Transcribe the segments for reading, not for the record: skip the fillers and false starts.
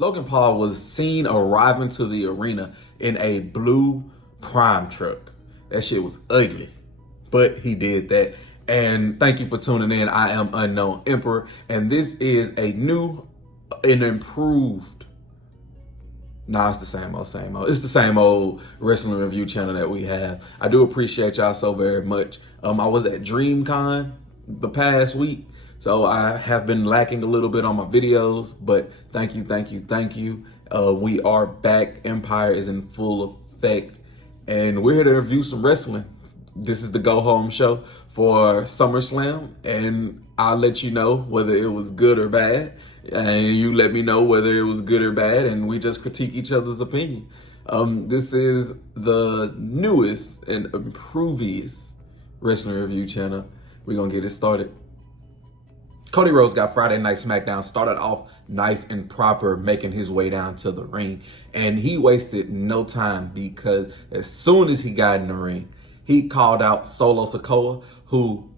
Logan Paul was seen arriving to the arena in a blue Prime truck. That shit was ugly, but he did that. And thank you for tuning in. I am Unknown Emperor, and this is a new and improved. Nah, it's the same old, same old. It's the same old wrestling review channel that we have. I do appreciate y'all so very much. I was at DreamCon the past week, so I have been lacking a little bit on my videos, but thank you, thank you, thank you. We are back. Empire is in full effect, and we're here to review some wrestling. This is the go home show for SummerSlam, and I'll let you know whether it was good or bad, and you let me know whether it was good or bad, and we just critique each other's opinion. This is the newest and improviest wrestling review channel. We're gonna get it started. Cody Rhodes got Friday Night Smackdown, started off nice and proper, making his way down to the ring. And he wasted no time, because as soon as he got in the ring, he called out Solo Sikoa, who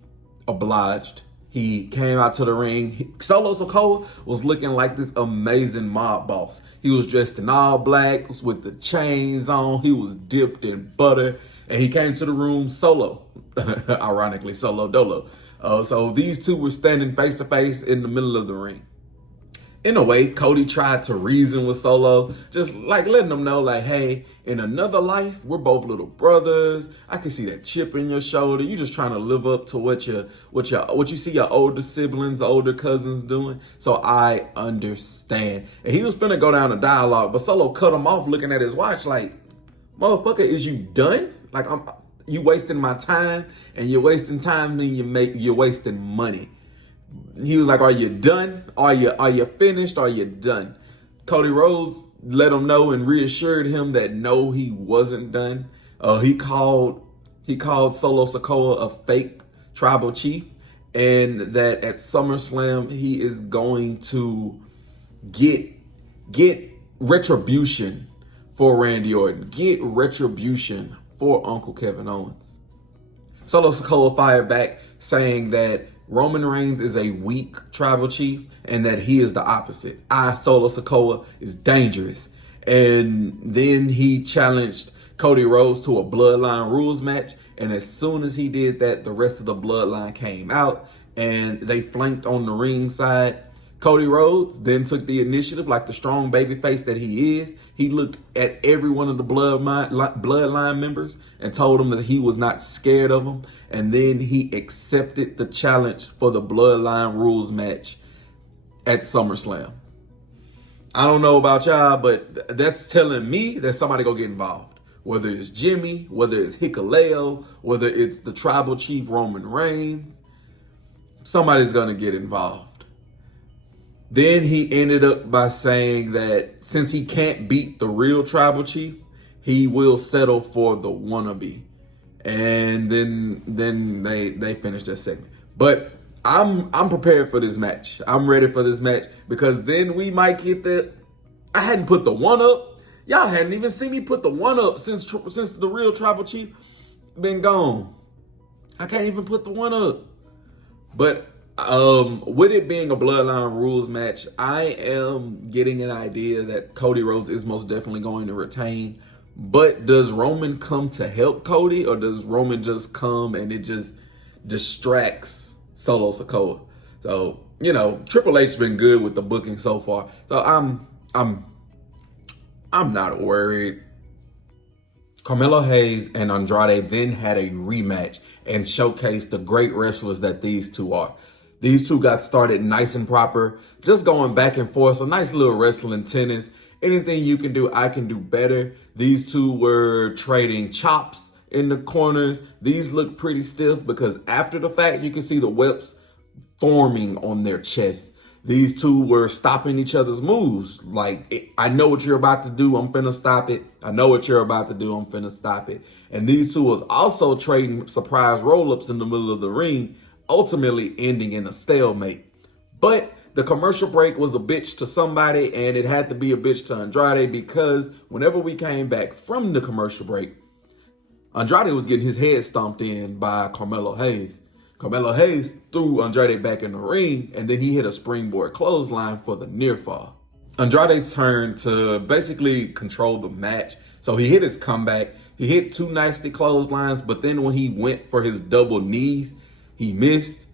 obliged. He came out to the ring. Solo Sikoa was looking like this amazing mob boss. He was dressed in all black with the chains on. He was dipped in butter. And he came to the room solo. Ironically, solo dolo. So these two were standing face to face in the middle of the ring. In a way, Cody tried to reason with Solo, just like letting him know, like, hey, in another life, we're both little brothers. I can see that chip in your shoulder. You just trying to live up to what you see your older siblings, older cousins doing. So I understand. And he was finna go down a dialogue, but Solo cut him off, looking at his watch, like, motherfucker, is you done? Like, you wasting my time, and you're wasting time, then you're wasting money. He was like, are you done? Are you finished? Are you done? Cody Rhodes let him know and reassured him that no, he wasn't done. He called Solo Sikoa a fake tribal chief, and that at SummerSlam he is going to get retribution for Randy Orton, get retribution for Uncle Kevin Owens. Solo Sikoa fired back, saying that Roman Reigns is a weak tribal chief and that he is the opposite. Solo Sikoa, is dangerous. And then he challenged Cody Rhodes to a Bloodline rules match. And as soon as he did that, the rest of the Bloodline came out and they flanked on the ring side. Cody Rhodes then took the initiative like the strong babyface that he is. He looked at every one of the Bloodline members and told them that he was not scared of them. And then he accepted the challenge for the Bloodline rules match at SummerSlam. I don't know about y'all, but that's telling me that somebody gonna get involved. Whether it's Jimmy, whether it's Hikuleo, whether it's the tribal chief Roman Reigns, somebody's gonna get involved. Then he ended up by saying that since he can't beat the real tribal chief, he will settle for the wannabe. And then they finished that segment. But I'm prepared for this match. I'm ready for this match, because then we might get the. I hadn't put the one up. Y'all hadn't even seen me put the one up since the real tribal chief been gone. I can't even put the one up. But with it being a Bloodline rules match, I am getting an idea that Cody Rhodes is most definitely going to retain. But does Roman come to help Cody, or does Roman just come and it just distracts Solo Sikoa? So, Triple H's been good with the booking so far. So I'm not worried. Carmelo Hayes and Andrade then had a rematch and showcased the great wrestlers that these two are. These two got started nice and proper, just going back and forth. So nice little wrestling tennis. Anything you can do, I can do better. These two were trading chops in the corners. These look pretty stiff because after the fact, you can see the webs forming on their chest. These two were stopping each other's moves. Like, I know what you're about to do, I'm finna stop it. I know what you're about to do, I'm finna stop it. And these two was also trading surprise roll-ups in the middle of the ring, ultimately ending in a stalemate. But the commercial break was a bitch to somebody, and it had to be a bitch to Andrade, because whenever we came back from the commercial break, Andrade was getting his head stomped in by Carmelo Hayes. Carmelo Hayes threw Andrade back in the ring, and then he hit a springboard clothesline for the near fall. Andrade's turn to basically control the match. So he hit his comeback. He hit 2 nasty clotheslines, but then when he went for his double knees, he missed.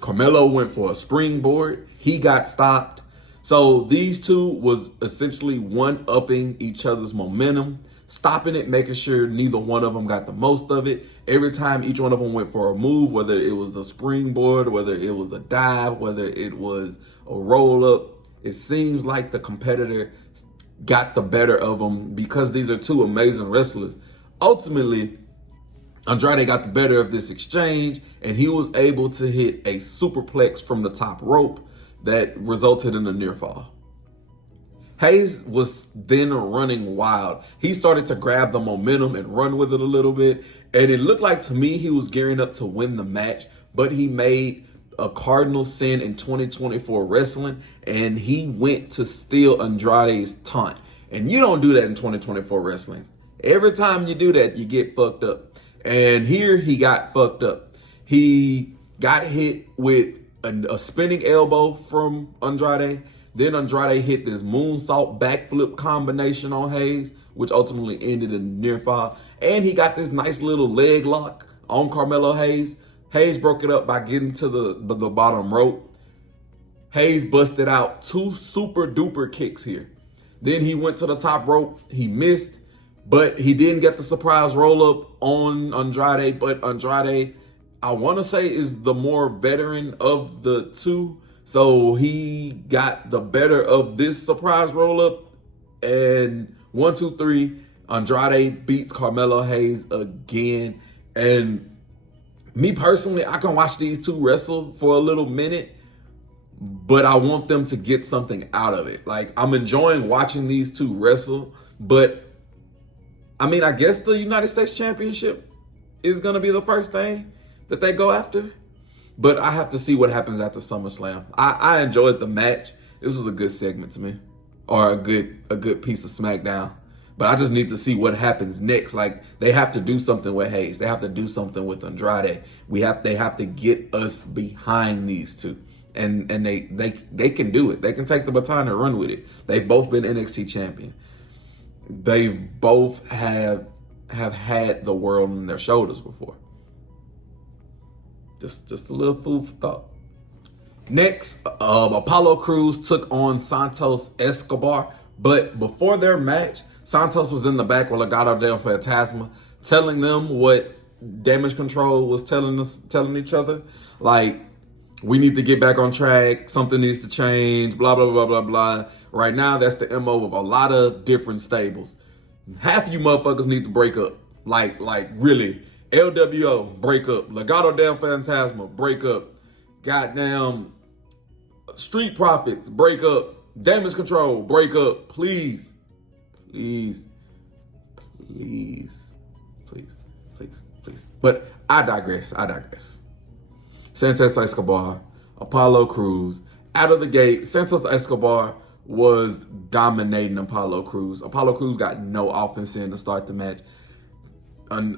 Carmelo went for a springboard. He got stopped. So these two was essentially one-upping each other's momentum, stopping it, making sure neither one of them got the most of it. Every time each one of them went for a move, whether it was a springboard, whether it was a dive, whether it was a roll-up, it seems like the competitor got the better of them because these are two amazing wrestlers. Ultimately, Andrade got the better of this exchange, and he was able to hit a superplex from the top rope that resulted in a near fall. Hayes was then running wild. He started to grab the momentum and run with it a little bit, and it looked like to me he was gearing up to win the match, but he made a cardinal sin in 2024 wrestling, and he went to steal Andrade's taunt. And you don't do that in 2024 wrestling. Every time you do that, you get fucked up. And here he got fucked up. He got hit with a spinning elbow from Andrade. Then Andrade hit this moonsault backflip combination on Hayes, which ultimately ended in a near fall. And he got this nice little leg lock on Carmelo Hayes. Hayes broke it up by getting to the bottom rope. Hayes busted out 2 super duper kicks here. Then he went to the top rope. He missed, but he didn't get the surprise roll up on Andrade. But Andrade, I want to say, is the more veteran of the two. So he got the better of this surprise roll up. And 1, 2, 3, Andrade beats Carmelo Hayes again. And me personally, I can watch these two wrestle for a little minute, but I want them to get something out of it. Like, I'm enjoying watching these two wrestle, but I mean, I guess the United States Championship is going to be the first thing that they go after, but I have to see what happens after SummerSlam. I enjoyed the match. This was a good segment to me, or a good piece of Smackdown. But I just need to see what happens next. Like, they have to do something with Hayes. They have to do something with Andrade. They have to get us behind these two. And they can do it. They can take the baton and run with it. They've both been NXT champion. They've both have had the world on their shoulders before. Just a little food for thought. Next, Apollo Crews took on Santos Escobar. But before their match, Santos was in the back with Legado del Fantasma, telling them what Damage Control was telling each other. Like, we need to get back on track. Something needs to change. Blah, blah, blah, blah, blah. Right now, that's the MO of a lot of different stables. Half of you motherfuckers need to break up. Like really. LWO, break up. Legado del Fantasma, break up. Goddamn Street Profits, break up. Damage Control, break up. Please. Please. Please. Please. Please. Please. But I digress. Santos Escobar, Apollo Crews. Out of the gate, Santos Escobar was dominating Apollo Crews. Apollo Crews got no offense in to start the match. And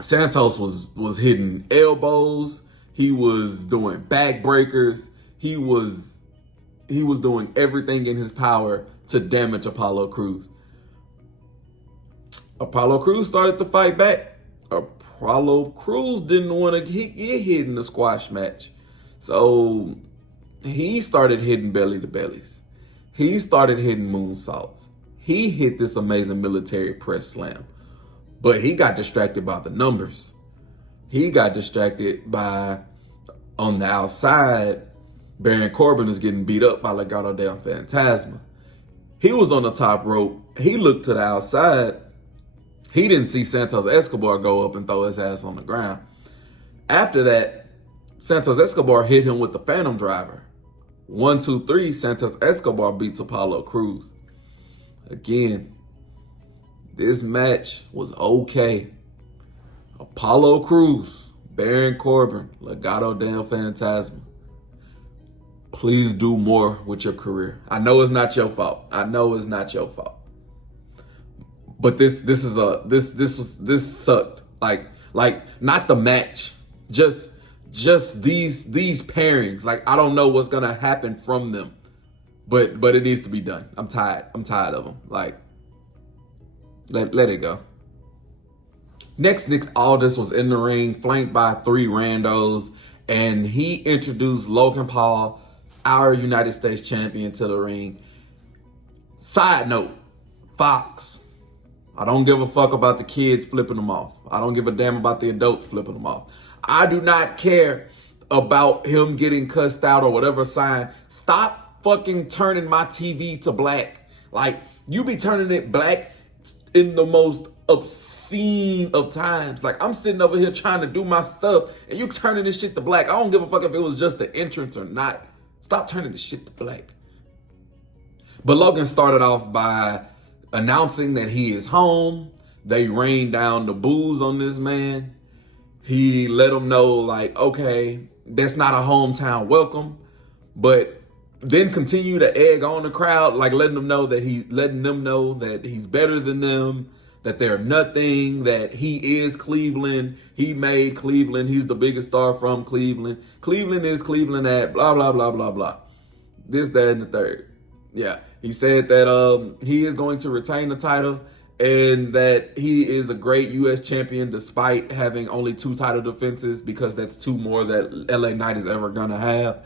Santos was hitting elbows. He was doing backbreakers. He was doing everything in his power to damage Apollo Crews. Apollo Crews started to fight back. Apollo Crews didn't want to get hit in the squash match. So he started hitting belly to bellies. He started hitting moonsaults. He hit this amazing military press slam. But he got distracted by the numbers. He got distracted by, on the outside, Baron Corbin is getting beat up by Legado del Fantasma. He was on the top rope. He looked to the outside. He didn't see Santos Escobar go up and throw his ass on the ground. After that, Santos Escobar hit him with the Phantom Driver. 1, 2, 3, Santos Escobar beats Apollo Crews. Again, this match was okay. Apollo Crews, Baron Corbin, Legado del Fantasma. Please do more with your career. I know it's not your fault. But this sucked. Like not the match. Just these pairings. Like, I don't know what's gonna happen from them. but it needs to be done. I'm tired. I'm tired of them. Like, let it go. Next, Nick Aldis was in the ring, flanked by 3 randos, and he introduced Logan Paul, our United States champion, to the ring. Side note, Fox, I don't give a fuck about the kids flipping them off. I don't give a damn about the adults flipping them off. I do not care about him getting cussed out or whatever sign. Stop fucking turning my TV to black. Like, you be turning it black in the most obscene of times. Like, I'm sitting over here trying to do my stuff and you turning this shit to black. I don't give a fuck if it was just the entrance or not. Stop turning this shit to black. But Logan started off by announcing that he is home. They rained down the booze on this man. He let them know, like, okay, that's not a hometown welcome, but then continue to egg on the crowd, like letting them know that he's better than them, that they're nothing, that he is Cleveland. He made Cleveland. He's the biggest star from Cleveland. Cleveland is Cleveland at blah, blah, blah, blah, blah. This, that, and the third. Yeah. He said that he is going to retain the title and that he is a great U.S. champion despite having only 2 title defenses, because that's 2 more that LA Knight is ever going to have.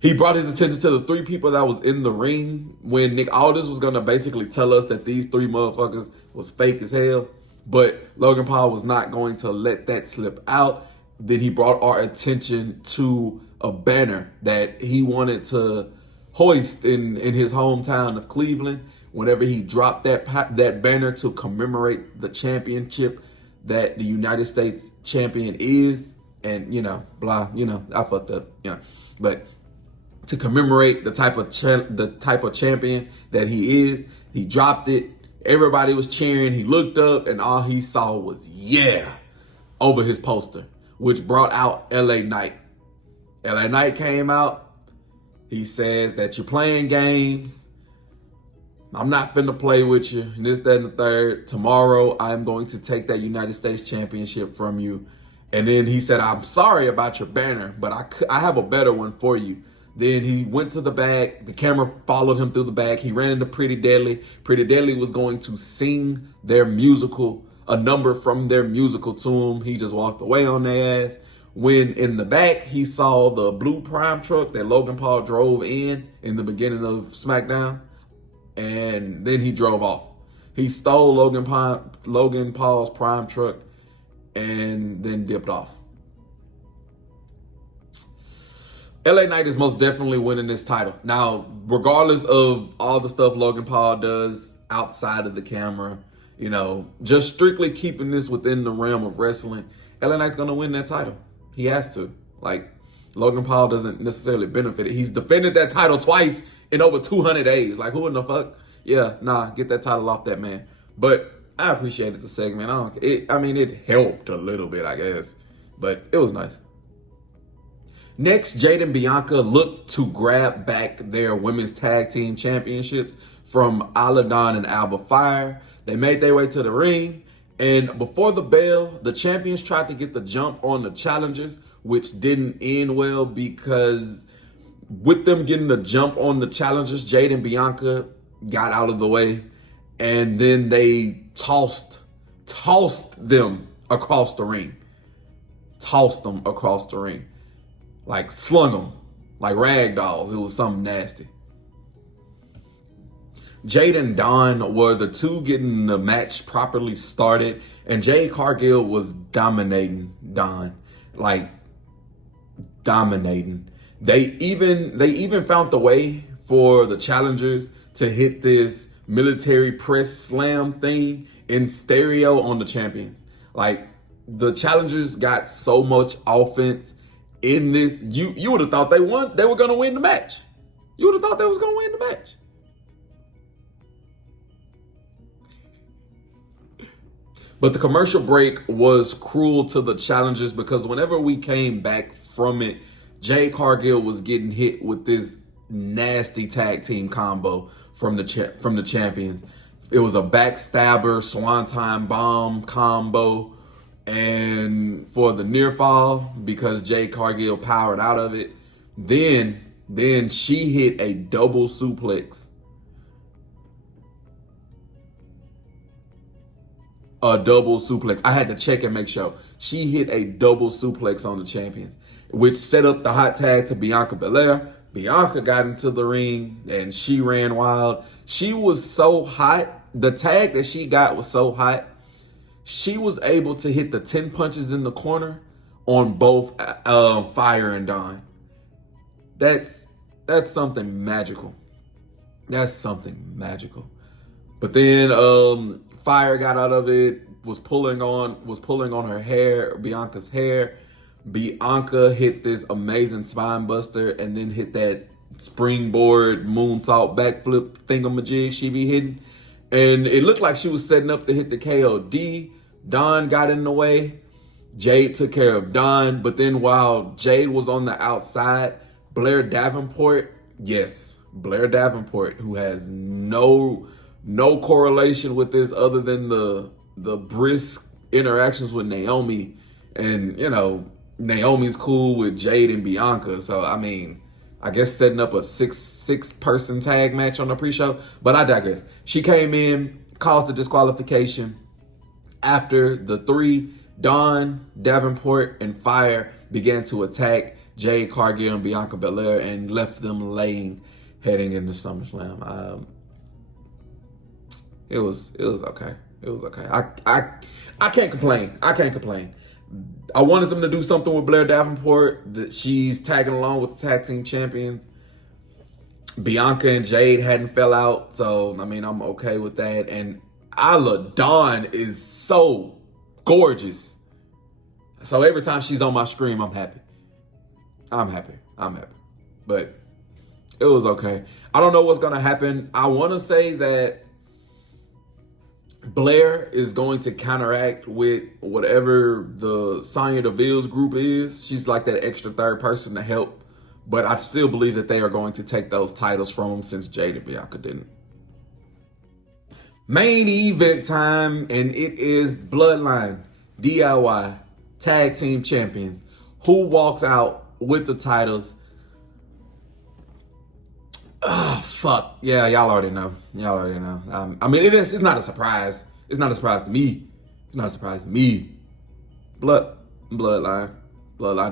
He brought his attention to the 3 people that was in the ring when Nick Aldis was going to basically tell us that these 3 motherfuckers was fake as hell. But Logan Paul was not going to let that slip out. Then he brought our attention to a banner that he wanted to hoist in his hometown of Cleveland whenever he dropped that banner to commemorate the championship that the United States champion is. And, I fucked up, But to commemorate the type of champion that he is, he dropped it. Everybody was cheering. He looked up and all he saw was "yeah" over his poster, which brought out LA Knight. LA Knight came out. He says that you're playing games. I'm not finna play with you. This, that, and the third. Tomorrow, I'm going to take that United States championship from you. And then he said, I'm sorry about your banner, but I have a better one for you. Then he went to the back. The camera followed him through the back. He ran into Pretty Deadly. Pretty Deadly was going to sing a number from their musical to him. He just walked away on their ass. When in the back, he saw the blue prime truck that Logan Paul drove in the beginning of Smackdown. And then he drove off. He stole Logan Paul's prime truck and then dipped off. LA Knight is most definitely winning this title. Now, regardless of all the stuff Logan Paul does outside of the camera, just strictly keeping this within the realm of wrestling, LA Knight's going to win that title. He has to. Like, Logan Paul doesn't necessarily benefit it. He's defended that title twice in over 200 days. Like, who in the fuck? Yeah, get that title off that man. But I appreciated the segment. It helped a little bit, I guess. But it was nice. Next, Jade and Bianca looked to grab back their women's tag team championships from Aladon and Alba Fire. They made their way to the ring. And before the bell, the champions tried to get the jump on the challengers, which didn't end well because with them getting the jump on the challengers, Jade and Bianca got out of the way. And then they tossed them across the ring. Tossed them across the ring. Like slung them like rag dolls. It was something nasty. Jade and Dawn were the 2 getting the match properly started, and Jade Cargill was dominating Dawn, like dominating. They even found the way for the challengers to hit this military press slam thing in stereo on the champions. Like, the challengers got so much offense in this. You would have thought they were going to win the match. You would have thought they was going to win the match. But the commercial break was cruel to the challengers because whenever we came back from it, Jade Cargill was getting hit with this nasty tag team combo from the champions. It was a backstabber, swanton bomb combo. And for the near fall, because Jade Cargill powered out of it, then Then she hit a double suplex. A double suplex. I had to check and make sure. She hit a double suplex on the champions, which set up the hot tag to Bianca Belair. Bianca got into the ring and she ran wild. She was so hot. The tag that she got was so hot. She was able to hit the 10 punches in the corner on both Fire and Dawn. That's something magical. That's something magical. But then Fire got out of it, was pulling on her hair, Bianca's hair. Bianca hit this amazing spine buster and then hit that springboard moonsault backflip thingamajig she be hitting. And it looked like she was setting up to hit the KOD. Dawn got in the way. Jade took care of Dawn. But then while Jade was on the outside, Blair Davenport, who has no correlation with this other than the brisk interactions with Naomi. And, you know, Naomi's cool with Jade and Bianca. So, I mean, I guess setting up a six-person tag match on the pre-show. But I digress. She came in, caused a disqualification. After the three, Dawn, Davenport, and Fire began to attack Jade Cargill and Bianca Belair and left them laying heading into SummerSlam. It was okay. It was okay. I can't complain. I wanted them to do something with Blair Davenport. That she's tagging along with the tag team champions. Bianca and Jade hadn't fell out, so I mean I'm okay with that. And Isla Dawn is so gorgeous. So every time she's on my screen, I'm happy. But it was okay. I don't know what's gonna happen. I want to say that Blair is going to counteract with whatever the Sonya Deville's group is. She's like that extra third person to help. But I still believe that they are going to take those titles from them since Jade and Bianca didn't. Main event time, and it is Bloodline DIY Tag Team Champions. Who walks out with the titles? Oh, fuck. Yeah, y'all already know. I mean, it's not a surprise. It's not a surprise to me. Bloodline.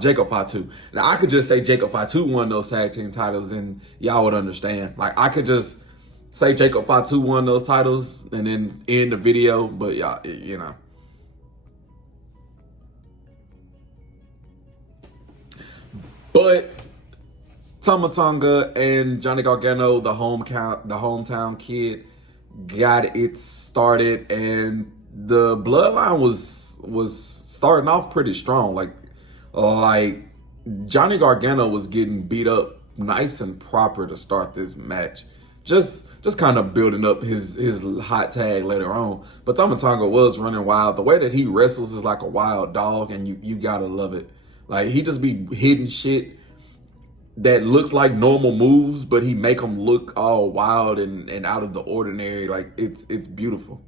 Jacob Fatu. Now, I could just say Jacob Fatu won those tag team titles and y'all would understand. Like, I could just say Jacob Fatu won those titles and then end the video, but y'all, you know. But Tama Tonga and Johnny Gargano, the hometown kid, got it started, and the Bloodline was starting off pretty strong. Like Johnny Gargano was getting beat up nice and proper to start this match. Just kind of building up his hot tag later on. But Tama Tonga was running wild. The way that he wrestles is like a wild dog, and you gotta love it. Like, he just be hitting shit that looks like normal moves, but he make them look all wild and out of the ordinary. Like, it's beautiful.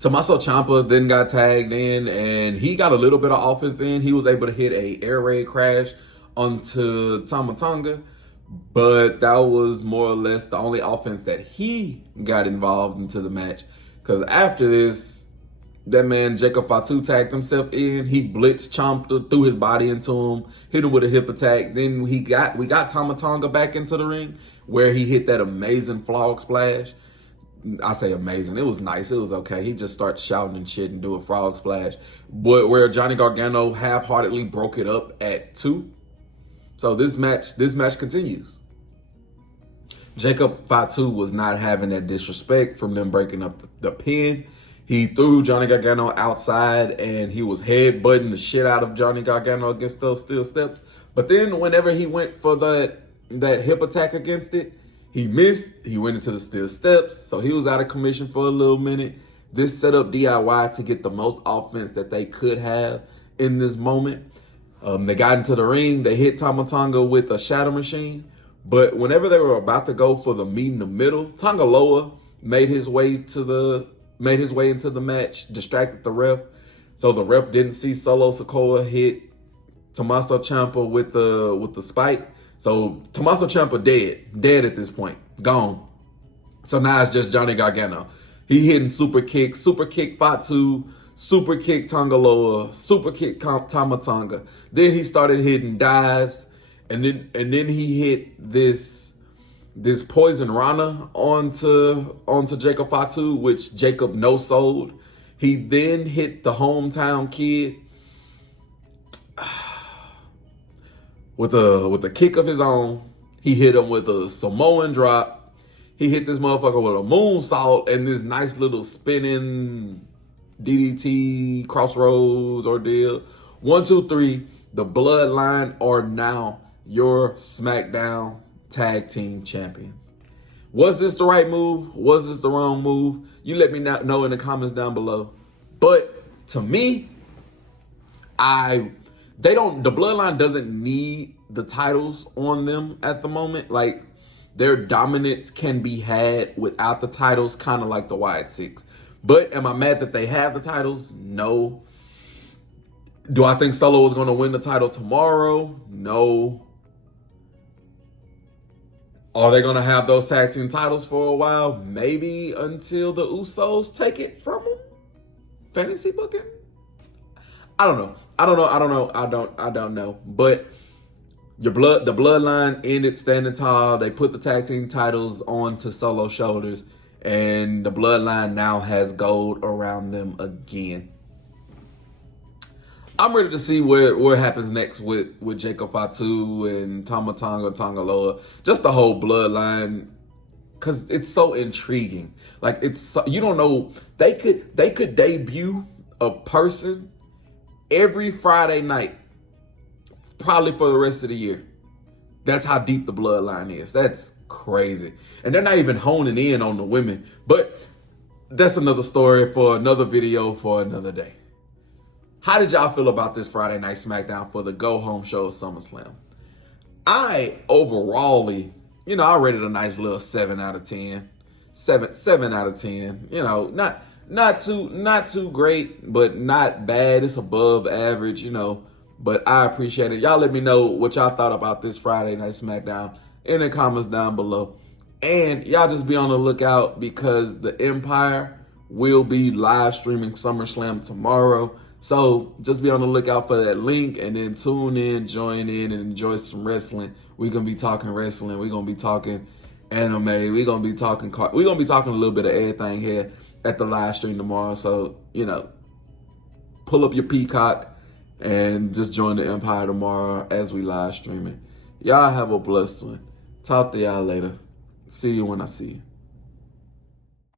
Tommaso Ciampa then got tagged in, and he got a little bit of offense in. He was able to hit a air raid crash onto Tama Tonga, but that was more or less the only offense that he got involved into the match. Because after this, that man Jacob Fatu tagged himself in. He blitzed Ciampa, threw his body into him, hit him with a hip attack. Then we got Tama Tonga back into the ring, where he hit that amazing frog splash. I say amazing. It was nice. It was okay. He just started shouting and shit and do a frog splash. But where Johnny Gargano half-heartedly broke it up at 2. So this match continues. Jacob Fatu was not having that disrespect from them breaking up the pin. He threw Johnny Gargano outside, and he was headbutting the shit out of Johnny Gargano against those steel steps. But then whenever he went for that hip attack against it, he missed. He went into the steel steps, so he was out of commission for a little minute. This set up DIY to get the most offense that they could have in this moment. They got into the ring. They hit Tama Tonga with a shadow machine. But whenever they were about to go for the meet in the middle, Tonga Loa made his way into the match, distracted the ref. So the ref didn't see Solo Sikoa hit Tommaso Ciampa with the spike. So Tommaso Ciampa dead at this point, gone. So now it's just Johnny Gargano. He hitting super kick Fatu, super kick Tongaloa, super kick Tama Tonga. Then he started hitting dives, and then he hit this poison Rana onto Jacob Fatu, which Jacob no sold. He then hit the hometown kid with a kick of his own. He hit him with a Samoan drop. He hit this motherfucker with a moonsault and this nice little spinning DDT crossroads ordeal. 1, 2, 3. The Bloodline are now your SmackDown Tag Team Champions. Was this the right move? Was this the wrong move? You let me know in the comments down below. But to me, the Bloodline doesn't need the titles on them at the moment. Like, their dominance can be had without the titles, kind of like the Wyatt Six. But am I mad that they have the titles? No. Do I think Solo is going to win the title tomorrow? No. Are they going to have those tag team titles for a while? Maybe until the Usos take it from them? Fantasy booking? I don't know. I don't know. But the Bloodline ended standing tall. They put the tag team titles onto Solo's shoulders, and the Bloodline now has gold around them again. I'm ready to see what happens next with Jacob Fatu and Tama Tonga, Tongaloa, just the whole Bloodline, because it's so intriguing. Like, you don't know, they could debut a person every Friday night, probably for the rest of the year. That's how deep the Bloodline is. That's crazy. And they're not even honing in on the women. But that's another story for another video for another day. How did y'all feel about this Friday Night SmackDown for the go-home show of SummerSlam? I overallly, I rated a nice little 7 out of 10. 7 out of 10. Not too great, but not bad. It's above average, But I appreciate it. Y'all let me know what y'all thought about this Friday Night SmackDown in the comments down below. And y'all just be on the lookout because the Empire will be live streaming SummerSlam tomorrow. So just be on the lookout for that link and then tune in, join in, and enjoy some wrestling. We're going to be talking wrestling. We're going to be talking anime. We're going to be talking a little bit of everything here at the live stream tomorrow. So, pull up your Peacock and just join the Empire tomorrow as we live streaming. Y'all have a blessed one. Talk to y'all later. See you when I see you.